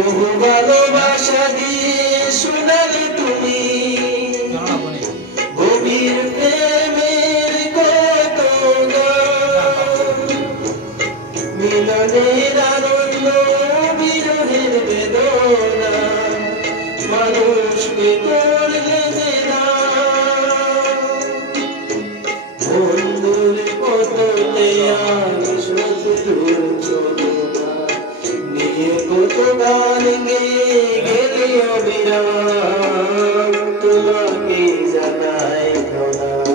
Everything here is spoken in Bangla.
বহু ভালোবাসা দিয়ে শোনালে তুমি গভীর প্রেমের কত গান। মিলনের আনন্দ বিরহের বেদনা মানুষকে করলে যে দান। বন্ধুর কততে আমি শত্রুর চোদনা নিয়ে কত গান গেয়ে গেলে অবিরাম তোমাকে জানাই প্রণাম।